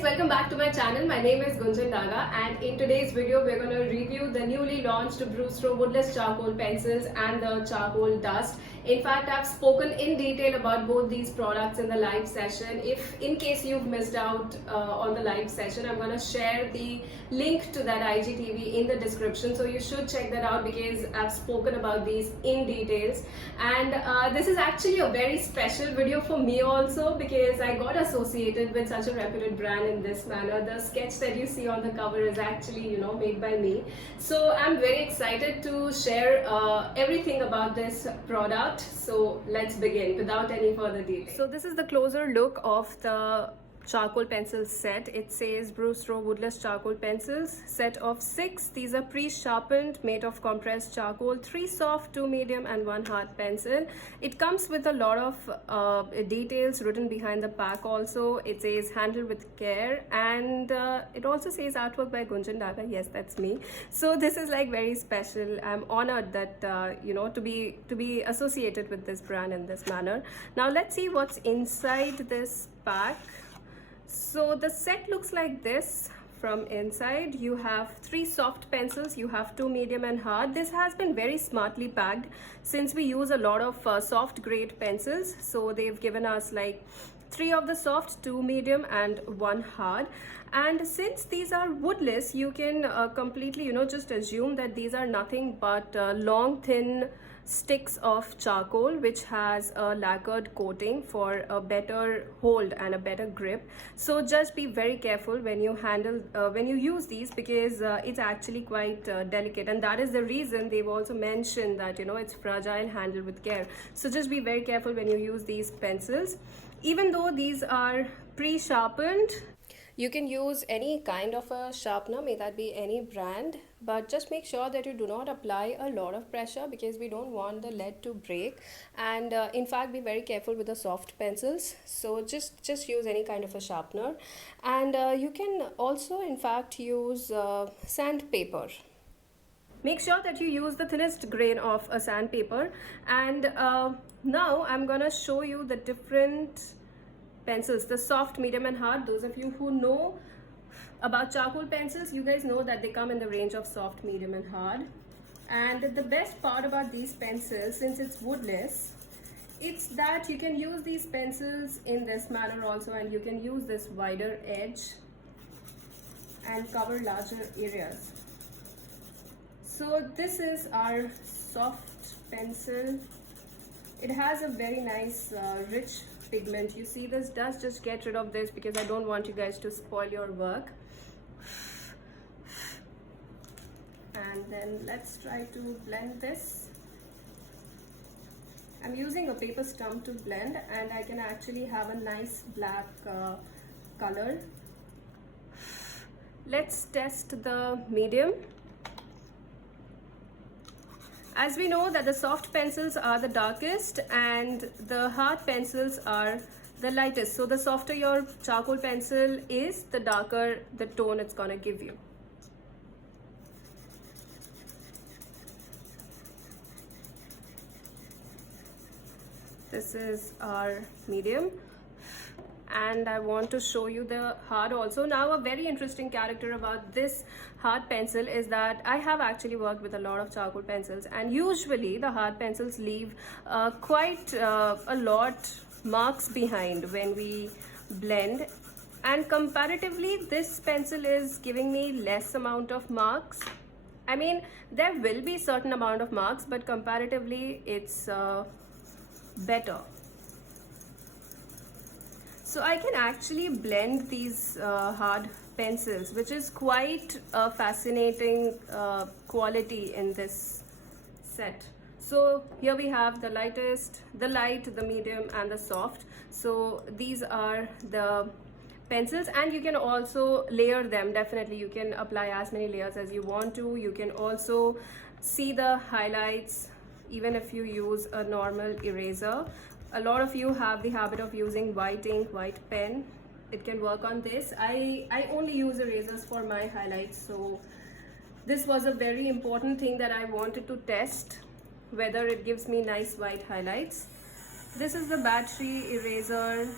guys, welcome back to my channel. My name is Gunjan Daga, and in today's video we're going to review the newly launched Brewster Woodless charcoal pencils and the charcoal dust. In fact, I've spoken in detail about both these products in the live session. If in case you've missed out on the live session, I'm going to share the link to that IGTV in the description, so you should check that out because I've spoken about these in details. And this is actually a very special video for me also, because I got associated with such a reputed brand in this manner. The sketch that you see on the cover is actually, made by me. So I'm very excited to share everything about this product. So let's begin without any further delay. So this is the closer look of the charcoal pencil set. It says Brewster Woodless charcoal pencils, set of 6. These are pre-sharpened, made of compressed charcoal, 3 soft, 2 medium and 1 hard pencil. It comes with a lot of details written behind the pack also. It says handle with care, and it also says artwork by Gunjan Daga. Yes, that's me. So this is like very special. I'm honored that to be associated with this brand in this manner. Now let's see what's inside this pack. So the set looks like this from inside. You have 3 soft pencils, you have 2 medium and hard. This has been very smartly packed since we use a lot of soft grade pencils. So they've given us like 3 of the soft, 2 medium and 1 hard. And since these are woodless, you can completely just assume that these are nothing but long thin sticks of charcoal which has a lacquered coating for a better hold and a better grip. So just be very careful when you use these, because it's actually quite delicate, and that is the reason they've also mentioned that it's fragile, handle with care. So just be very careful when you use these pencils. Even though these are pre-sharpened, you can use any kind of a sharpener, may that be any brand, but just make sure that you do not apply a lot of pressure, because we don't want the lead to break. And in fact, be very careful with the soft pencils. So just use any kind of a sharpener. And you can also in fact use sandpaper. Make sure that you use the thinnest grain of a sandpaper. And now I'm gonna show you the different pencils, the soft, medium and hard. Those of you who know about charcoal pencils, you guys know that they come in the range of soft, medium and hard. And the best part about these pencils, since it's woodless, it's that you can use these pencils in this manner also, and you can use this wider edge and cover larger areas. So this is our soft pencil. It has a very nice rich pigment. You see this dust? Just get rid of this, because I don't want you guys to spoil your work. And then let's try to blend this. I'm using a paper stump to blend, and I can actually have a nice black color. Let's test the medium. As we know that the soft pencils are the darkest and the hard pencils are the lightest. So the softer your charcoal pencil is, the darker the tone it's gonna give you. This is our medium. And I want to show you the hard also. Now, a very interesting character about this hard pencil is that I have actually worked with a lot of charcoal pencils, and usually the hard pencils leave quite a lot marks behind when we blend, and comparatively this pencil is giving me less amount of marks. I mean, there will be certain amount of marks, but comparatively it's better. So I can actually blend these hard pencils, which is quite a fascinating quality in this set. So here we have the lightest, the light, the medium and the soft. So these are the pencils, and you can also layer them. Definitely you can apply as many layers as you want to. You can also see the highlights even if you use a normal eraser. A lot of you have the habit of using white ink, white pen. It can work on this. I only use erasers for my highlights, so this was a very important thing that I wanted to test, whether it gives me nice white highlights. This is the battery eraser.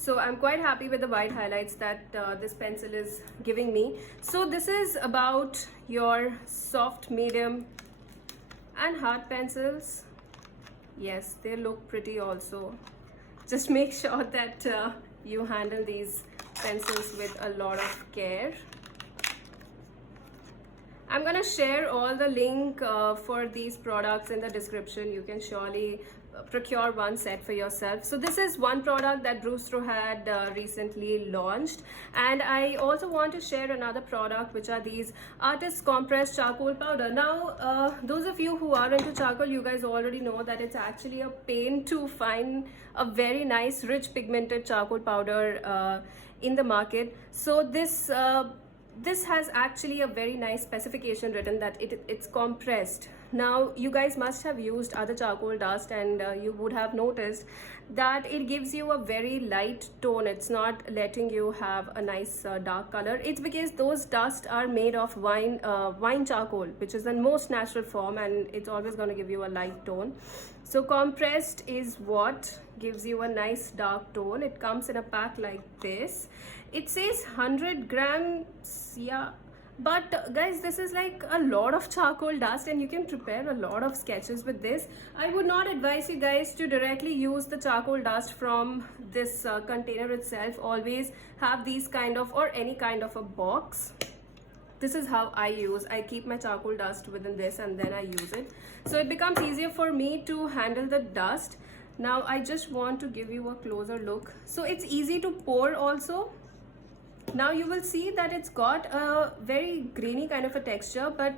So I'm quite happy with the white highlights that this pencil is giving me. So this is about your soft, medium and hard pencils. Yes, they look pretty also. Just make sure that you handle these pencils with a lot of care. I'm gonna share all the link for these products in the description. You can surely procure one set for yourself. So this is one product that Brustro had recently launched, and I also want to share another product, which are these Artist Compressed Charcoal Powder. Now those of you who are into charcoal, you guys already know that it's actually a pain to find a very nice rich pigmented charcoal powder in the market. So this has actually a very nice specification written that it's compressed. Now you guys must have used other charcoal dust, and you would have noticed that it gives you a very light tone. It's not letting you have a nice dark color. It's because those dust are made of wine charcoal, which is the most natural form, and it's always going to give you a light tone. So compressed is what gives you a nice dark tone. It comes in a pack like this. It says 100 grams, yeah, but guys, this is like a lot of charcoal dust, and you can prepare a lot of sketches with this. I would not advise you guys to directly use the charcoal dust from this container itself. Always have these kind of, or any kind of a box. This is how I keep my charcoal dust within this, and then I use it, so it becomes easier for me to handle the dust. Now I just want to give you a closer look. So it's easy to pour also. Now you will see that it's got a very grainy kind of a texture, but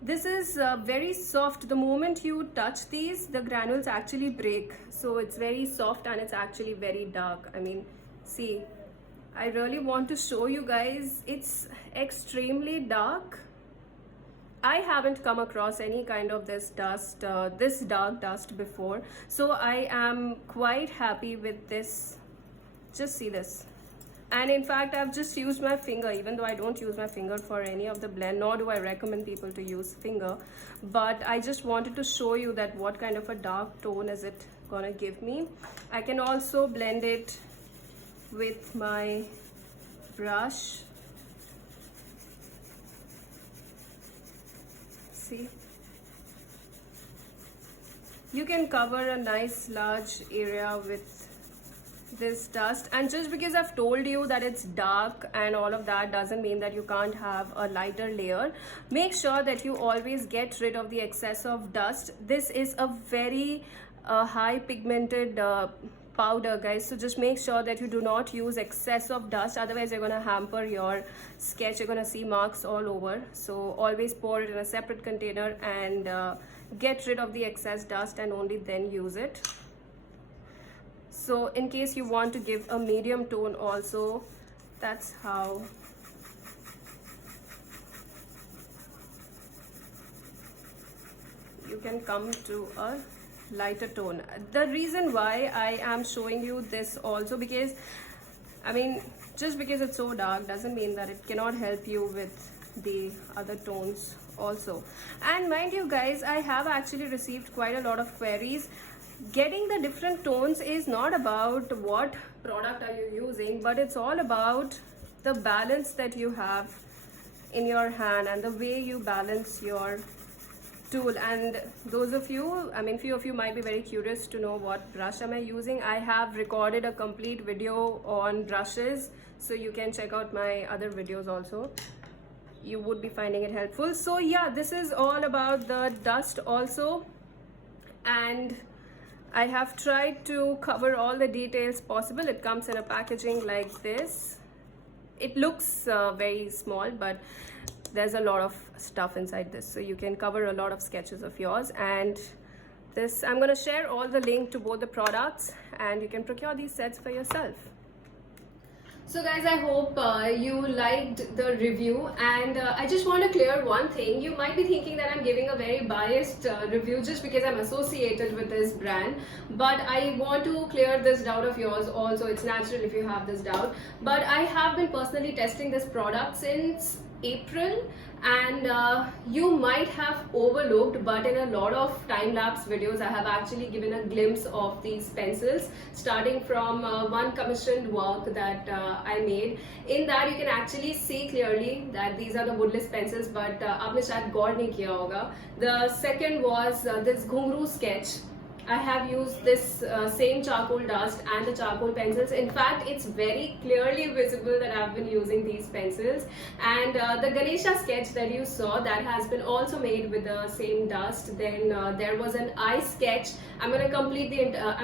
this is very soft. The moment you touch these, the granules actually break. So it's very soft, and it's actually very dark. I mean, see, I really want to show you guys. It's extremely dark. I haven't come across any kind of this dust, this dark dust before. So I am quite happy with this. Just see this. And in fact, I've just used my finger, even though I don't use my finger for any of the blend, nor do I recommend people to use finger. But I just wanted to show you that what kind of a dark tone is it gonna give me. I can also blend it with my brush. See? You can cover a nice large area with this dust, and just because I've told you that it's dark and all of that doesn't mean that you can't have a lighter layer. Make sure that you always get rid of the excess of dust. This is a very high pigmented powder, guys, so just make sure that you do not use excess of dust, otherwise you're going to hamper your sketch. You're going to see marks all over. So always pour it in a separate container and get rid of the excess dust, and only then use it. So in case you want to give a medium tone also, that's how you can come to a lighter tone. The reason why I am showing you this also, because I mean, just because it's so dark doesn't mean that it cannot help you with the other tones also. And mind you guys, I have actually received quite a lot of queries. Getting the different tones is not about what product are you using, but it's all about the balance that you have in your hand and the way you balance your tool. And those of you, I mean, few of you might be very curious to know what brush am I using. I have recorded a complete video on brushes, so you can check out my other videos also. You would be finding it helpful. So yeah, this is all about the dust also, and I have tried to cover all the details possible. It comes in a packaging like this. It looks very small, but there's a lot of stuff inside this, so you can cover a lot of sketches of yours. And this, I'm going to share all the link to both the products, and you can procure these sets for yourself. So guys, I hope you liked the review, and I just want to clear one thing. You might be thinking that I'm giving a very biased review just because I'm associated with this brand, but I want to clear this doubt of yours also. It's natural if you have this doubt, but I have been personally testing this product since April, and you might have overlooked, but in a lot of time-lapse videos I have actually given a glimpse of these pencils, starting from one commissioned work that I made. In that you can actually see clearly that these are the woodless pencils, but आपने शायद गौर नहीं किया होगा. The second was this घुंघरू sketch. I have used this same charcoal dust and the charcoal pencils. In fact, it's very clearly visible that I've been using these pencils. And the Ganesha sketch that you saw, that has been also made with the same dust. Then there was an eye sketch. I'm going to I'm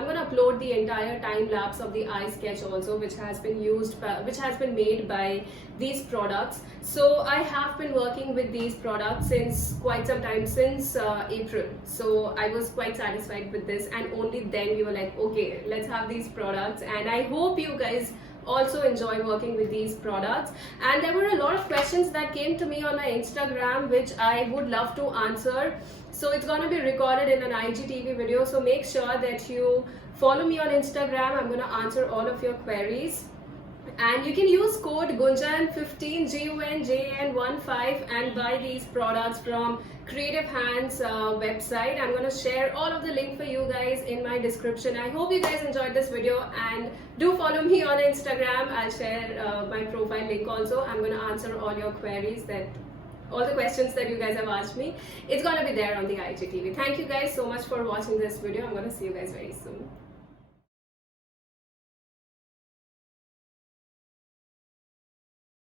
going to upload the entire time lapse of the eye sketch also, which has been made by these products. So I have been working with these products since quite some time, since April. So I was quite satisfied with this, and only then we were like, okay, let's have these products. And I hope you guys also enjoy working with these products. And there were a lot of questions that came to me on my Instagram, which I would love to answer. So it's going to be recorded in an IGTV video, so make sure that you follow me on Instagram. I'm going to answer all of your queries. And you can use code Gunjan15 GUNJAN15 and buy these products from Creative Hands website. I'm going to share all of the link for you guys in my description. I hope you guys enjoyed this video, and do follow me on Instagram. I'll share my profile link also. I'm going to answer all your queries, all the questions that you guys have asked me. It's going to be there on the IGTV. Thank you guys so much for watching this video. I'm going to see you guys very soon.